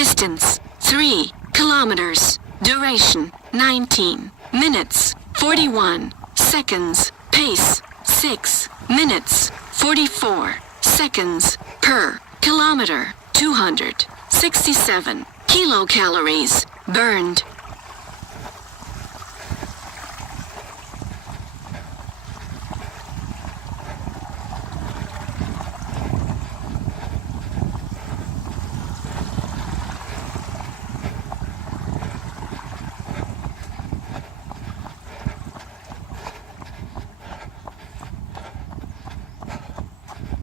Distance 3 kilometers. Duration 19 minutes 41 seconds. Pace 6 minutes 44 seconds per kilometer. 267 kilocalories burned.